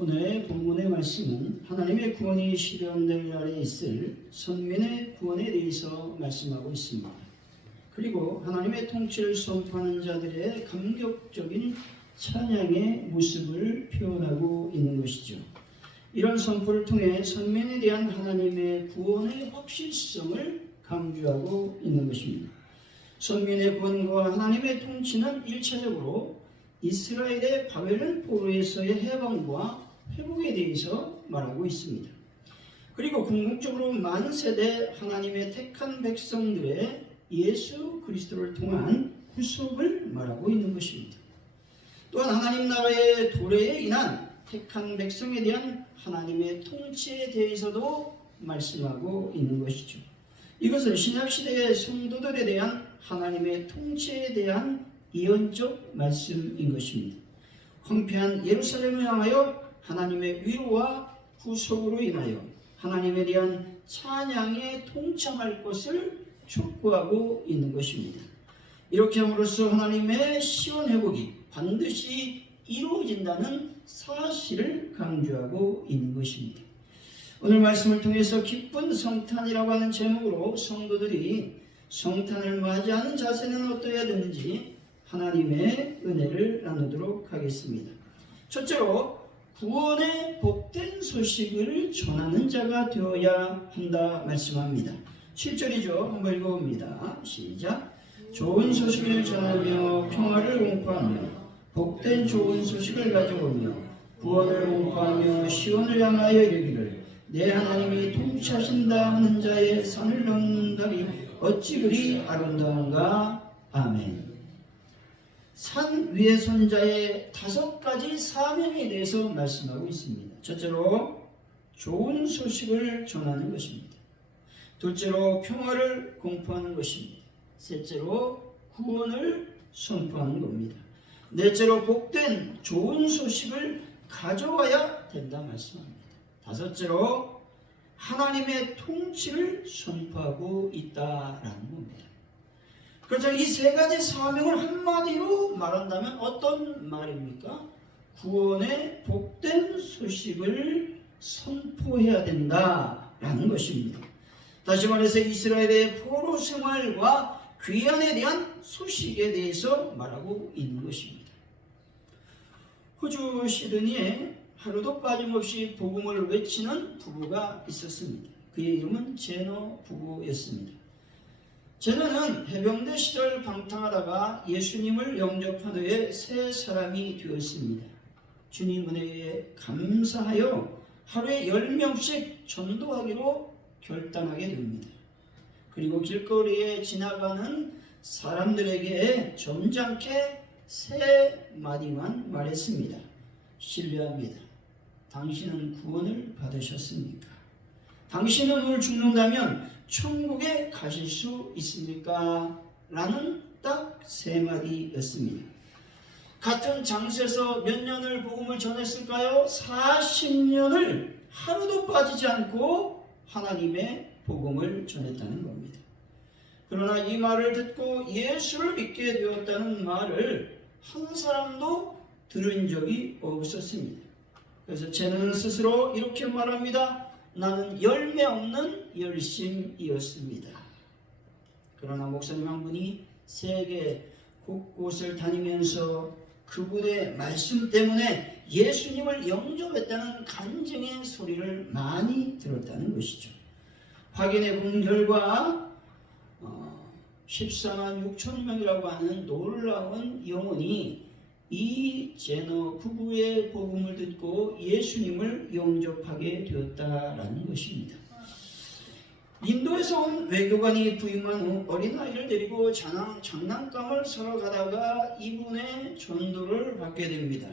오늘 본문의 말씀은 하나님의 구원이 실현될 날에 있을 선민의 구원에 대해서 말씀하고 있습니다. 그리고 하나님의 통치를 선포하는 자들의 감격적인 찬양의 모습을 표현하고 있는 것이죠. 이런 선포를 통해 선민에 대한 하나님의 구원의 확실성을 강조하고 있는 것입니다. 선민의 구원과 하나님의 통치는 1차적으로 이스라엘의 바벨론 포로에서의 해방과 회복에 대해서 말하고 있습니다. 그리고 궁극적으로 만세대 하나님의 택한 백성들의 예수 그리스도를 통한 구속을 말하고 있는 것입니다. 또한 하나님 나라의 도래에 인한 택한 백성에 대한 하나님의 통치에 대해서도 말씀하고 있는 것이죠. 이것은 신약시대의 성도들에 대한 하나님의 통치에 대한 예언적 말씀인 것입니다. 황폐한 예루살렘을 향하여 하나님의 위로와 구속으로 인하여 하나님에 대한 찬양에 동참할 것을 촉구하고 있는 것입니다. 이렇게 함으로써 하나님의 시온 회복이 반드시 이루어진다는 사실을 강조하고 있는 것입니다. 오늘 말씀을 통해서 기쁜 성탄이라고 하는 제목으로 성도들이 성탄을 맞이하는 자세는 어떠해야 되는지 하나님의 은혜를 나누도록 하겠습니다. 첫째로 구원의 복된 소식을 전하는 자가 되어야 한다 말씀합니다. 7절이죠. 한번 읽어봅니다. 시작. 좋은 소식을 전하며 평화를 공포하며 복된 좋은 소식을 가져오며 구원을 공포하며 시온을 향하여 이르기를 내 하나님이 통치하신다 하는 자의 산을 넘는 답이 어찌 그리 아름다운가. 아멘. 산 위에 선 자의 5가지 사명에 대해서 말씀하고 있습니다. 첫째로 좋은 소식을 전하는 것입니다. 둘째로 평화를 공포하는 것입니다. 셋째로 구원을 선포하는 겁니다. 넷째로 복된 좋은 소식을 가져와야 된다 말씀합니다. 다섯째로 하나님의 통치를 선포하고 있다라는 겁니다. 그렇죠. 이 3가지 사명을 한마디로 말한다면 어떤 말입니까? 구원의 복된 소식을 선포해야 된다라는 것입니다. 다시 말해서 이스라엘의 포로 생활과 귀환에 대한 소식에 대해서 말하고 있는 것입니다. 호주 시드니에 하루도 빠짐없이 복음을 외치는 부부가 있었습니다. 그의 이름은 제너 부부였습니다. 제너는 해병대 시절 방탕하다가 예수님을 영접한 후에 새 사람이 되었습니다. 주님 은혜에 감사하여 하루에 10명씩 전도하기로 결단하게 됩니다. 그리고 길거리에 지나가는 사람들에게 점잖게 3마디만 말했습니다. 신뢰합니다. 당신은 구원을 받으셨습니까? 당신은 오늘 죽는다면 천국에 가실 수 있습니까? 라는 딱 3마디였습니다. 같은 장소에서 몇 년을 복음을 전했을까요? 40년을 하루도 빠지지 않고 하나님의 복음을 전했다는 겁니다. 그러나 이 말을 듣고 예수를 믿게 되었다는 말을 한 사람도 들은 적이 없었습니다. 그래서 제는 스스로 이렇게 말합니다. 나는 열매 없는 열심이었습니다. 그러나 목사님 한 분이 세계 곳곳을 다니면서 그분의 말씀 때문에 예수님을 영접했다는 간증의 소리를 많이 들었다는 것이죠. 확인해 본 결과 14만 6천 명이라고 하는 놀라운 영혼이 이 제너 부부의 복음을 듣고 예수님을 영접하게 되었다라는 것입니다. 인도에서 온 외교관이 부임한 후 어린아이를 데리고 장난감을 사러 가다가 이분의 전도를 받게 됩니다.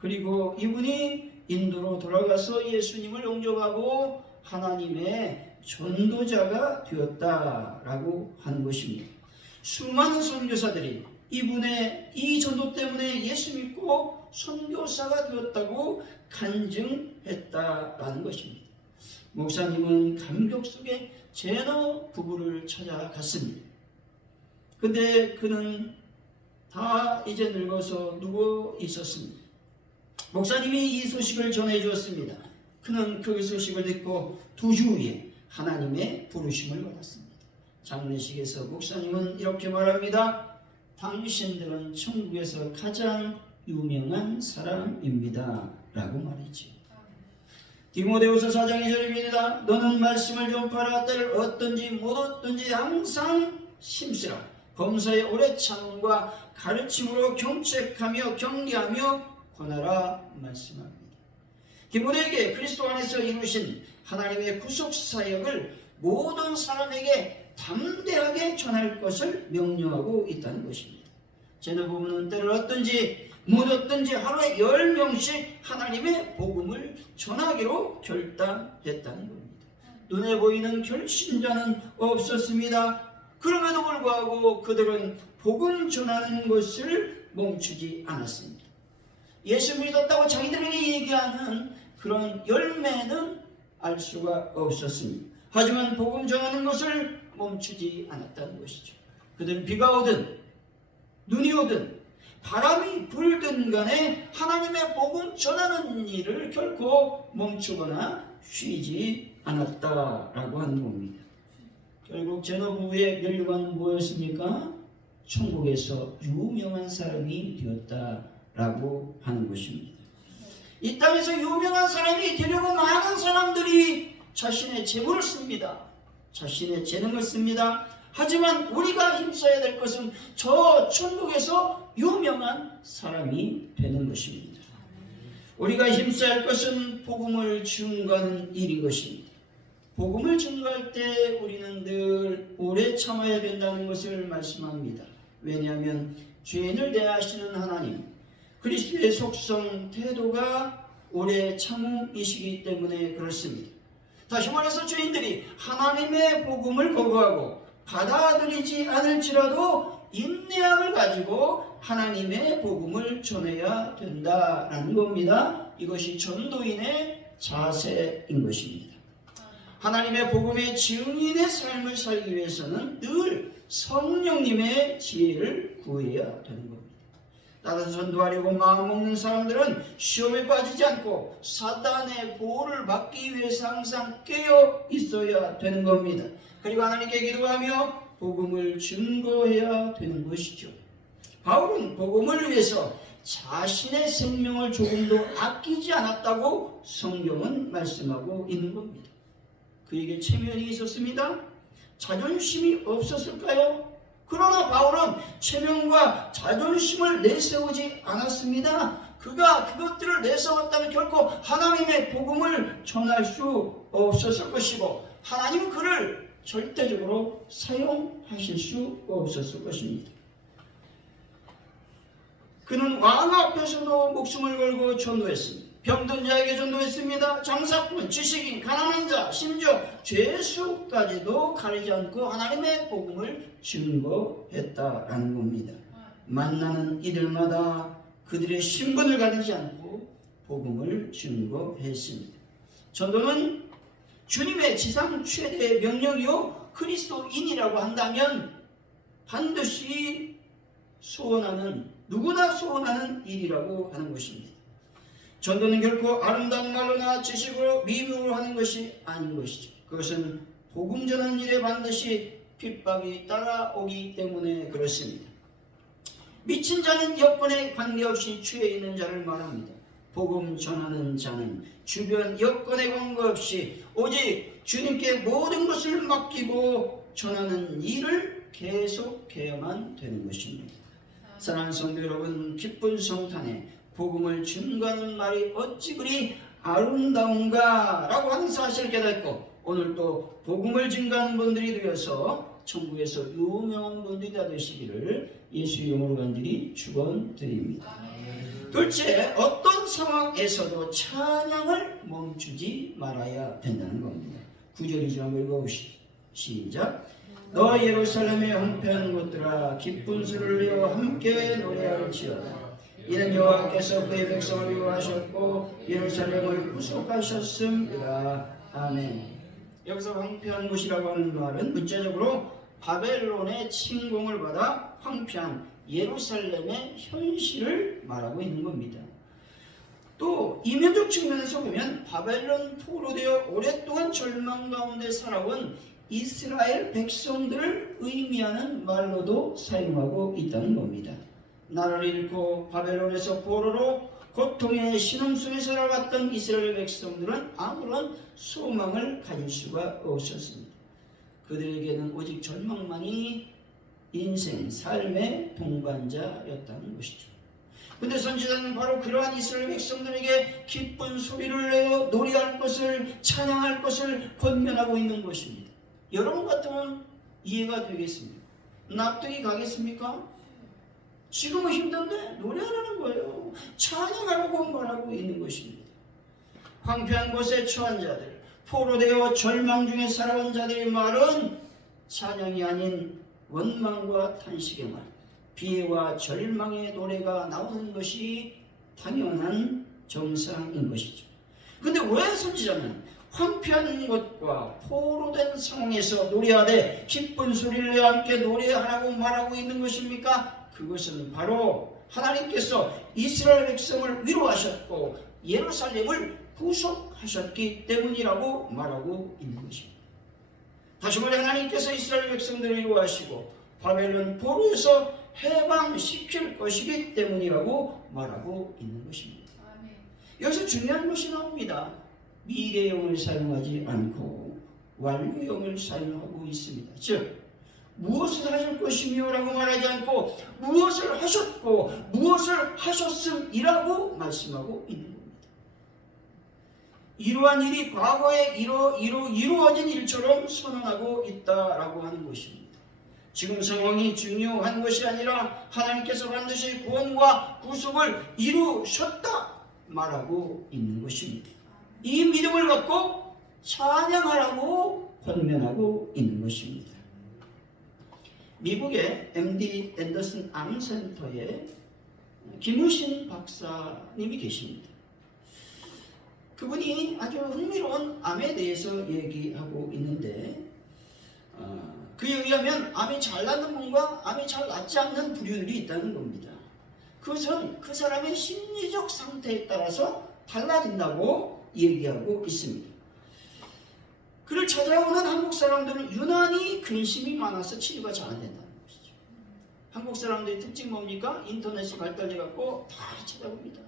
그리고 이분이 인도로 돌아가서 예수님을 영접하고 하나님의 전도자가 되었다라고 하는 것입니다. 수많은 선교사들이 이분의 이 전도 때문에 예수 믿고 선교사가 되었다고 간증했다라는 것입니다. 목사님은 감격 속에 제너 부부를 찾아갔습니다. 근데 그는 다 이제 늙어서 누워 있었습니다. 목사님이 이 소식을 전해주었습니다. 그는 그 소식을 듣고 2주 후에 하나님의 부르심을 받았습니다. 장례식에서 목사님은 이렇게 말합니다. 당신들은 천국에서 가장 유명한 사람입니다 라고 말이죠. 디모데후서 4장 2절입니다. 너는 말씀을 전파하라. 때를 얻든지 못 얻든지 항상 힘쓰라. 범사의 오래 참음과 가르침으로 경책하며 경계하며 권하라 말씀합니다. 디모데에게 그리스도 안에서 이루신 하나님의 구속 사역을 모든 사람에게 담대하게 전할 것을 명령하고 있다는 것입니다. 제노부부는 때를 얻든지 못 얻든지 하루에 10명씩 하나님의 복음을 전하기로 결단했다는 겁니다. 눈에 보이는 결신자는 없었습니다. 그럼에도 불구하고 그들은 복음 전하는 것을 멈추지 않았습니다. 예수 믿었다고 자기들에게 얘기하는 그런 열매는 알 수가 없었습니다. 하지만 복음 전하는 것을 멈추지 않았다는 것이죠. 그들은 비가 오든 눈이 오든 바람이 불든 간에 하나님의 복음 전하는 일을 결코 멈추거나 쉬지 않았다라고 하는 겁니다. 결국 제노부부의 면류관은 뭐였습니까? 천국에서 유명한 사람이 되었다라고 하는 것입니다. 이 땅에서 유명한 사람이 되려고 많은 사람들이 자신의 재물을 씁니다. 자신의 재능을 씁니다. 하지만 우리가 힘써야 될 것은 저 천국에서 유명한 사람이 되는 것입니다. 우리가 힘써야 할 것은 복음을 증거하는 일인 것입니다. 복음을 증거할 때 우리는 늘 오래 참아야 된다는 것을 말씀합니다. 왜냐하면 죄인을 대하시는 하나님, 그리스도의 속성, 태도가 오래 참음이시기 때문에 그렇습니다. 다시 말해서 죄인들이 하나님의 복음을 거부하고 받아들이지 않을지라도 인내함을 가지고 하나님의 복음을 전해야 된다라는 겁니다. 이것이 전도인의 자세인 것입니다. 하나님의 복음의 증인의 삶을 살기 위해서는 늘 성령님의 지혜를 구해야 되는 겁니다. 따라서 전도하려고 마음먹는 사람들은 시험에 빠지지 않고 사단의 보호를 받기 위해서 항상 깨어 있어야 되는 겁니다. 그리고 하나님께 기도하며 복음을 증거해야 되는 것이죠. 바울은 복음을 위해서 자신의 생명을 조금도 아끼지 않았다고 성경은 말씀하고 있는 겁니다. 그에게 체면이 있었습니다. 자존심이 없었을까요? 그러나 바울은 체면과 자존심을 내세우지 않았습니다. 그가 그것들을 내세웠다면 결코 하나님의 복음을 전할 수 없었을 것이고 하나님은 그를 절대적으로 사용하실 수 없었을 것입니다. 그는 왕 앞에서도 목숨을 걸고 전도했습니다. 병든 자에게 전도했습니다. 장사꾼, 지식인, 가난한 자, 심지어 죄수까지도 가리지 않고 하나님의 복음을 증거했다라는 겁니다. 만나는 이들마다 그들의 신분을 가리지 않고 복음을 증거했습니다. 전도는 주님의 지상 최대의 명령이요 그리스도인이라고 한다면 반드시 누구나 소원하는 일이라고 하는 것입니다. 전도는 결코 아름다운 말로나 지식으로 미묘로 하는 것이 아닌 것이죠. 그것은 복음 전하는 일에 반드시 핍박이 따라오기 때문에 그렇습니다. 미친 자는 여건에 관계없이 취해 있는 자를 말합니다. 복음 전하는 자는 주변 여건에 관계없이 오직 주님께 모든 것을 맡기고 전하는 일을 계속해야만 되는 것입니다. 사랑하는 성도 여러분, 기쁜 성탄에 복음을 증거하는 말이 어찌 그리 아름다운가 라고 하는 사실을 깨닫고 오늘 또 복음을 증거하는 분들이 되어서 천국에서 유명한 분들이 되시기를 예수의 이름으로 간절히 축원드립니다. 둘째, 어떤 상황에서도 찬양을 멈추지 말아야 된다는 겁니다. 9절 2절 한번 읽어보시죠. 시작. 너 예루살렘의 황폐한 곳들아 기쁜 소리를 내어 함께 노래할지어다. 이는 여호와께서 그의 백성을 위로하셨고 예루살렘을 구속하셨습니다. 아멘. 여기서 황폐한 곳이라고 하는 말은 문자적으로 바벨론의 침공을 받아 황폐한 예루살렘의 현실을 말하고 있는 겁니다. 또 이면적 측면에서 보면 바벨론 포로되어 오랫동안 절망 가운데 살아온 이스라엘 백성들을 의미하는 말로도 사용하고 있다는 겁니다. 나라를 잃고 바벨론에서 포로로 고통의 신음 속에 살아갔던 이스라엘 백성들은 아무런 소망을 가질 수가 없었습니다. 그들에게는 오직 절망만이 인생, 삶의 동반자였다는 것이죠. 근데 선지자는 바로 그러한 이스라엘 백성들에게 기쁜 소리를 내어 노래할 것을, 찬양할 것을 권면하고 있는 것입니다. 여러분 같으면 이해가 되겠습니까? 납득이 가겠습니까? 지금은 힘든데 노래하라는 거예요. 찬양하라고 말하고 있는 것입니다. 황폐한 곳에 처한 자들, 포로되어 절망 중에 살아온 자들의 말은 찬양이 아닌 원망과 탄식의 말, 비애와 절망의 노래가 나오는 것이 당연한 정상인 것이죠. 근데 왜 선지자는 황폐한 것과 포로된 상황에서 노래하되 기쁜 소리를 내어 함께 노래하라고 말하고 있는 것입니까? 그것은 바로 하나님께서 이스라엘 백성을 위로하셨고 예루살렘을 구속하셨기 때문이라고 말하고 있는 것입니다. 다시 말해 하나님께서 이스라엘 백성들을 위로하시고 바벨론 포로에서 해방시킬 것이기 때문이라고 말하고 있는 것입니다. 여기서 중요한 것이 나옵니다. 미래형을 사용하지 않고 완료형을 사용하고 있습니다. 즉 무엇을 하실 것이며 라고 말하지 않고 무엇을 하셨고 무엇을 하셨음이라고 말씀하고 있는 겁니다. 이러한 일이 과거에 이루어진 일처럼 선언하고 있다라고 하는 것입니다. 지금 상황이 중요한 것이 아니라 하나님께서 반드시 구원과 구속을 이루셨다 말하고 있는 것입니다. 이 믿음을 갖고 찬양하라고 권면하고 있는 것입니다. 미국의 MD 앤더슨 암센터에 김우신 박사님이 계십니다. 그분이 아주 흥미로운 암에 대해서 얘기하고 있는데 그에 의하면 암이 잘 낫는 분과 암이 잘 낫지 않는 부류들이 있다는 겁니다. 그것은 그 사람의 심리적 상태에 따라서 달라진다고 얘기하고 있습니다. 그를 찾아오는 한국 사람들은 유난히 근심이 많아서 치료가 잘 안 된다는 것이죠. 한국 사람들의 특징 뭡니까? 인터넷이 발달돼 갖고 다 찾아봅니다.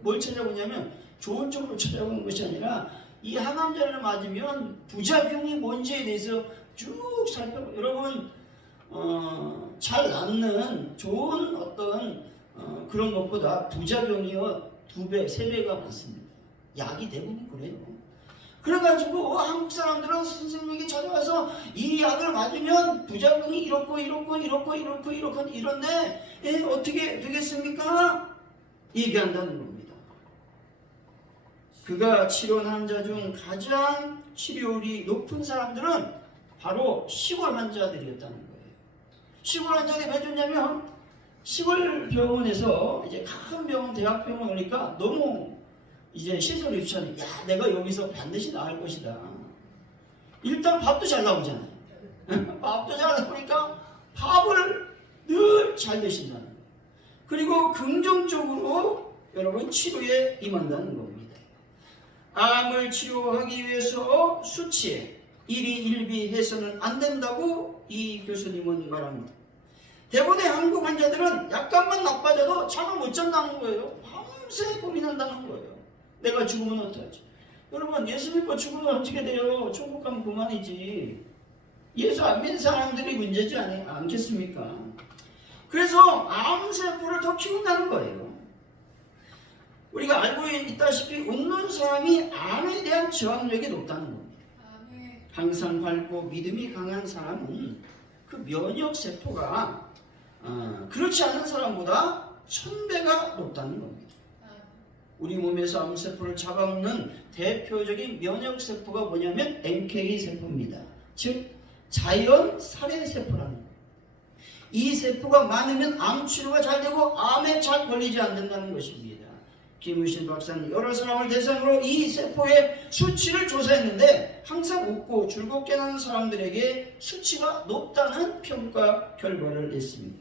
뭘 찾아보냐면 좋은 쪽으로 찾아보는 것이 아니라 이 항암제를 맞으면 부작용이 뭔지에 대해서 쭉 살펴보고 여러분 잘 낫는 좋은 어떤 그런 것보다 부작용이요 2배, 3배가 많습니다. 약이 대부분 그래요. 그래가지고 한국 사람들은 선생님에게 찾아와서 이 약을 맞으면 부작용이 이렇고 이런데 어떻게 되겠습니까? 얘기한다는 겁니다. 그가 치료한 환자 중 가장 치료율이 높은 사람들은 바로 시골 환자들이었다는 거예요. 시골 환자들이 왜 좋냐면 시골 병원에서 이제 큰 병원, 대학병원 오니까 너무 이제 시설 입찰이 야 내가 여기서 반드시 나을 것이다. 일단 밥도 잘 나오잖아요. 밥도 잘 나오니까 밥을 늘 잘 드신다는 거예요. 그리고 긍정적으로 여러분 치료에 임한다는 겁니다. 암을 치료하기 위해서 수치에 일희일비해서는 안 된다고 이 교수님은 말합니다. 대부분의 한국 환자들은 약간만 나빠져도 잠을 못 잔다는 거예요. 밤새 고민한다는 거예요. 내가 죽으면 어떡하지? 여러분 예수 믿고 죽으면 어떻게 돼요? 천국 가면 그만이지. 예수 안 믿는 사람들이 문제지 않겠습니까? 그래서 암세포를 더 키운다는 거예요. 우리가 알고 있다시피 웃는 사람이 암에 대한 저항력이 높다는 겁니다. 항상 밝고 믿음이 강한 사람은 그 면역세포가 그렇지 않은 사람보다 1000배가 높다는 겁니다. 우리 몸에서 암세포를 잡아먹는 대표적인 면역세포가 뭐냐면 NK세포입니다. 즉 자연 살해세포라는 거예요. 이 세포가 많으면 암 치료가 잘 되고 암에 잘 걸리지 않는다는 것입니다. 김우신 박사는 여러 사람을 대상으로 이 세포의 수치를 조사했는데 항상 웃고 즐겁게 하는 사람들에게 수치가 높다는 평가 결과를 냈습니다.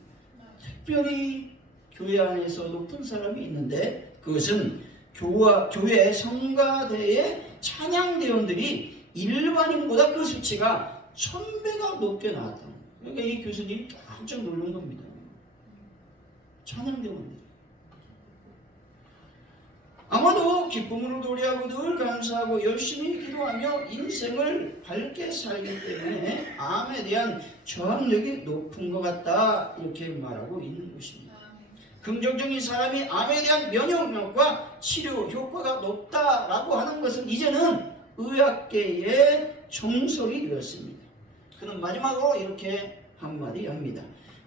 특별히 교회 안에서 높은 사람이 있는데 그것은 교회 성가대의 찬양대원들이 일반인보다 그 수치가 1000배가 높게 나왔다. 그러니까 이 교수님이 깜짝 놀란 겁니다. 찬양대원들. 아마도 기쁨으로 노래하고 늘 감사하고 열심히 기도하며 인생을 밝게 살기 때문에 암에 대한 저항력이 높은 것 같다, 이렇게 말하고 있는 것입니다. 긍정적인 사람이 암에 대한 면역력과 치료 효과가 높다라고 하는 것은 이제는 의학계의 정설이 되었습니다. 그는 마지막으로 이렇게 한마디 합니다.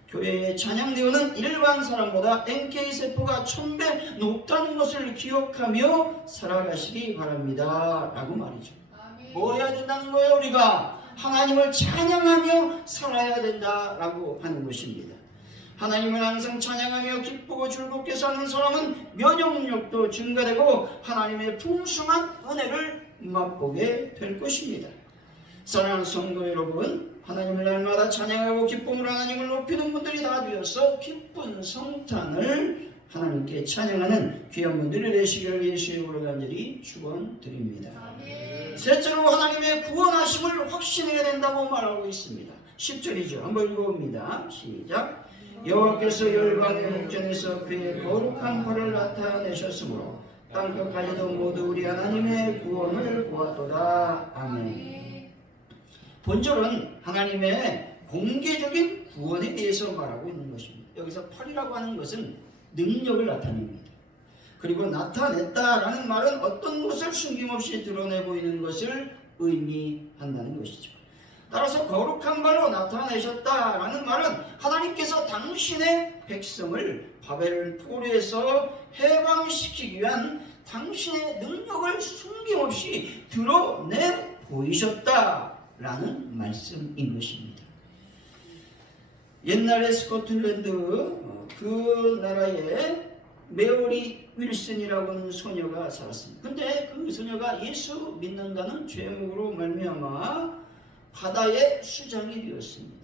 교회의 찬양대원은 일반 사람보다 NK세포가 1000배 높다는 것을 기억하며 살아가시기 바랍니다, 라고 말이죠. 뭐 해야 된다는 거예요? 우리가 하나님을 찬양하며 살아야 된다라고 하는 것입니다. 하나님을 항상 찬양하며 기쁘고 즐겁게 사는 사람은 면역력도 증가되고 하나님의 풍성한 은혜를 맛보게 될 것입니다. 사랑하는 성도 여러분, 하나님을 날마다 찬양하고 기쁨으로 하나님을 높이는 분들이 다 되어서 기쁜 성탄을 하나님께 찬양하는 귀한 분들이 되시기를 예수의 이름으로 간절히 축원드립니다. 셋째로 하나님의 구원하심을 확신해야 된다고 말하고 있습니다. 10절이죠. 한번 읽어봅니다. 시작. 여호와께서 열방의 목전에서 그의 거룩한 팔을 나타내셨으므로 땅끝까지도 모두 우리 하나님의 구원을 보았도다. 아멘. 본절은 하나님의 공개적인 구원에 대해서 말하고 있는 것입니다. 여기서 팔이라고 하는 것은 능력을 나타냅니다. 그리고 나타냈다라는 말은 어떤 것을 숨김없이 드러내 보이는 것을 의미한다는 것이죠. 따라서 거룩한 발로 나타내셨다라는 말은 하나님께서 당신의 백성을 바벨 포로에서 해방시키기 위한 당신의 능력을 숨김없이 드러내 보이셨다라는 말씀인 것입니다. 옛날에 스코틀랜드 그 나라에 메어리 윌슨이라고 하는 소녀가 살았습니다. 근데 그 소녀가 예수 믿는다는 죄목으로 말미암아 바다에 수장이 되었습니다.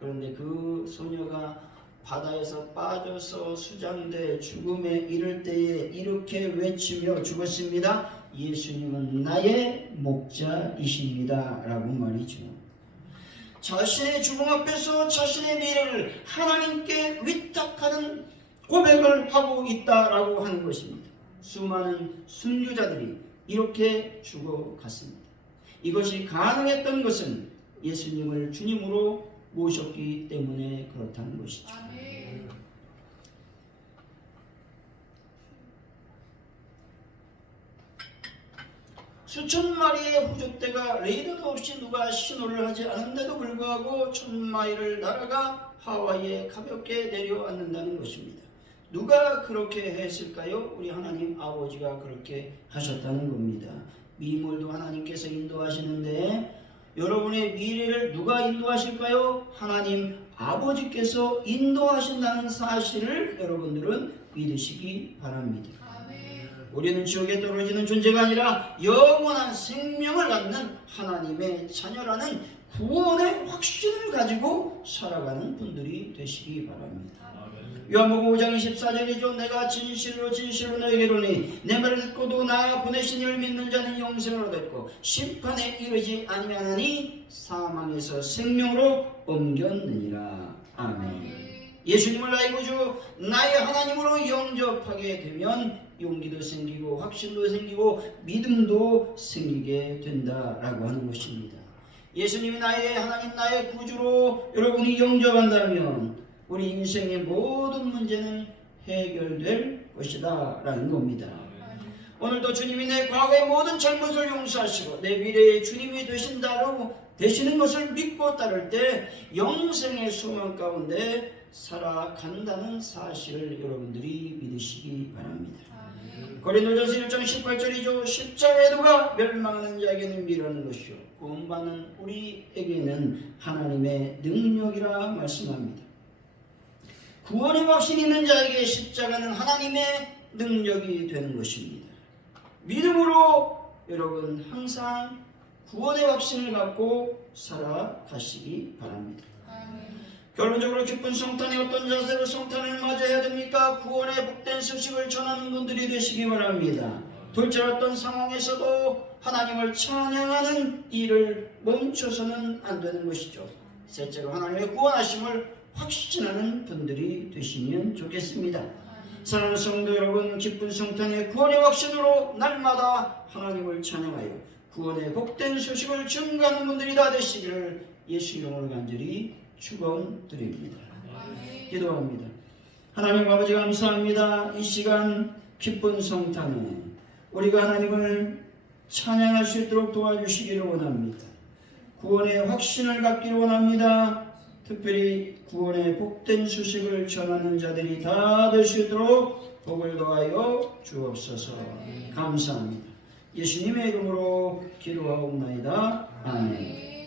그런데 그 소녀가 바다에서 빠져서 수장돼 죽음에 이를 때에 이렇게 외치며 죽었습니다. 예수님은 나의 목자이십니다, 라고 말이죠. 자신의 죽음 앞에서 자신의 미래를 하나님께 위탁하는 고백을 하고 있다라고 하는 것입니다. 수많은 순교자들이 이렇게 죽어갔습니다. 이것이 가능했던 것은 예수님을 주님으로 모셨기 때문에 그렇다는 것이죠. 아멘. 수천 마리의 호주떼가 레이더도 없이 누가 신호를 하지 않은데도 불구하고 1000마일을 날아가 하와이에 가볍게 내려앉는다는 것입니다. 누가 그렇게 했을까요? 우리 하나님 아버지가 그렇게 하셨다는 겁니다. 미물도 하나님께서 인도하시는데 여러분의 미래를 누가 인도하실까요? 하나님 아버지께서 인도하신다는 사실을 여러분들은 믿으시기 바랍니다. 우리는 지옥에 떨어지는 존재가 아니라 영원한 생명을 갖는 하나님의 자녀라는 구원의 확신을 가지고 살아가는 분들이 되시기 바랍니다. 요한복음 5장 24절이죠. 내가 진실로 진실로 너에게 이르노니 내 말을 듣고도 나 보내신 이를 믿는 자는 영생을 얻었고 심판에 이르지 아니하나니 사망에서 생명으로 옮겼느니라. 아멘. 예수님을 나의 구주 나의 하나님으로 영접하게 되면 용기도 생기고 확신도 생기고 믿음도 생기게 된다라고 하는 것입니다. 예수님이 나의 하나님 나의 구주로 여러분이 영접한다면 우리 인생의 모든 문제는 해결될 것이다 라는 겁니다. 오늘도 주님이 내 과거의 모든 잘못을 용서하시고 내 미래의 주님이 되시는 것을 믿고 따를 때 영생의 소망 가운데 살아간다는 사실을 여러분들이 믿으시기 바랍니다. 고린도전서 1장 18절이죠. 십자가의 도가 멸망하는 자에게는 미련한 것이요 구원받는 우리에게는 하나님의 능력이라 말씀합니다. 구원의 확신이 있는 자에게 십자가는 하나님의 능력이 되는 것입니다. 믿음으로 여러분 항상 구원의 확신을 갖고 살아가시기 바랍니다. 결론적으로 기쁜 성탄에 어떤 자세로 성탄을 맞이해야 됩니까? 구원의 복된 소식을 전하는 분들이 되시기 바랍니다. 둘째로 어떤 상황에서도 하나님을 찬양하는 일을 멈춰서는 안 되는 것이죠. 셋째로 하나님의 구원하심을 확신하는 분들이 되시면 좋겠습니다. 사랑하는 성도 여러분, 기쁜 성탄의 구원의 확신으로 날마다 하나님을 찬양하여 구원의 복된 소식을 증거하는 분들이 다 되시기를 예수 이름으로 간절히 축원드립니다. 기도합니다. 하나님 아버지 감사합니다. 이 시간 기쁜 성탄에 우리가 하나님을 찬양할 수 있도록 도와주시기를 원합니다. 구원의 확신을 갖기를 원합니다. 특별히 구원의 복된 소식을 전하는 자들이 다 될 수 있도록 복을 더하여 주옵소서. 감사합니다. 예수님의 이름으로 기도하옵나이다. 아멘.